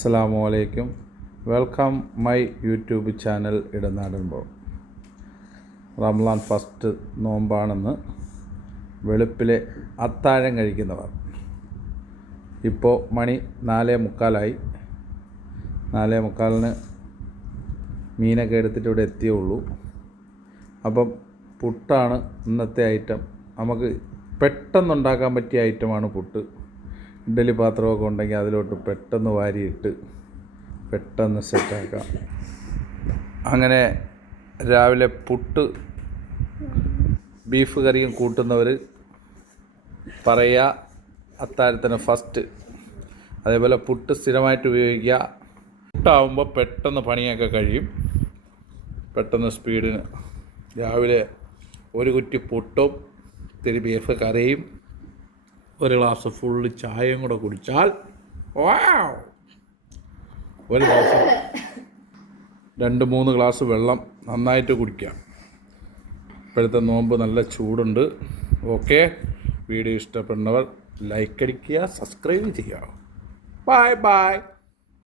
അസ്സലാമു welcome my YouTube channel ഇടനാടുമ്പോൾ. Ramzan first നോമ്പാണെന്ന് വെളുപ്പിലെ അത്താഴം കഴിക്കുന്നവർ. ഇപ്പോൾ മണി 4:45. 4:45 മീനൊക്കെ എടുത്തിട്ട് ഇവിടെ എത്തിയുള്ളൂ. അപ്പം പുട്ടാണ് ഇന്നത്തെ ഐറ്റം. നമുക്ക് പെട്ടെന്നുണ്ടാക്കാൻ പറ്റിയ ഐറ്റമാണ് പുട്ട്. ഇഡ്ഡലി പാത്രമൊക്കെ ഉണ്ടെങ്കിൽ അതിലോട്ട് പെട്ടെന്ന് വാരിയിട്ട് പെട്ടെന്ന് സെറ്റാക്കാം. അങ്ങനെ രാവിലെ പുട്ട് ബീഫ് കറിയും കൂട്ടുന്നവർ പറയുക അത്താഴത്തിന് ഫസ്റ്റ്. അതേപോലെ പുട്ട് സ്ഥിരമായിട്ട് ഉപയോഗിക്കുക. പുട്ടാവുമ്പോൾ പെട്ടെന്ന് പണിയൊക്കെ കഴിയും, പെട്ടെന്ന് സ്പീഡിന്. രാവിലെ ഒരു കുറ്റി പുട്ടും ഇത്തിരി ബീഫ് കറിയും ഒരു ഗ്ലാസ് ഫുള്ള് ചായയും കൂടെ കുടിച്ചാൽ ഒരു ദിവസം 2-3 ഗ്ലാസ് വെള്ളം നന്നായിട്ട് കുടിക്കാം. ഇപ്പോഴത്തെ നോമ്പ് നല്ല ചൂടുണ്ട്. ഓക്കെ, വീഡിയോ ഇഷ്ടപ്പെടുന്നവർ ലൈക്ക് അടിക്കുക, സബ്സ്ക്രൈബ് ചെയ്യുക. Bye bye.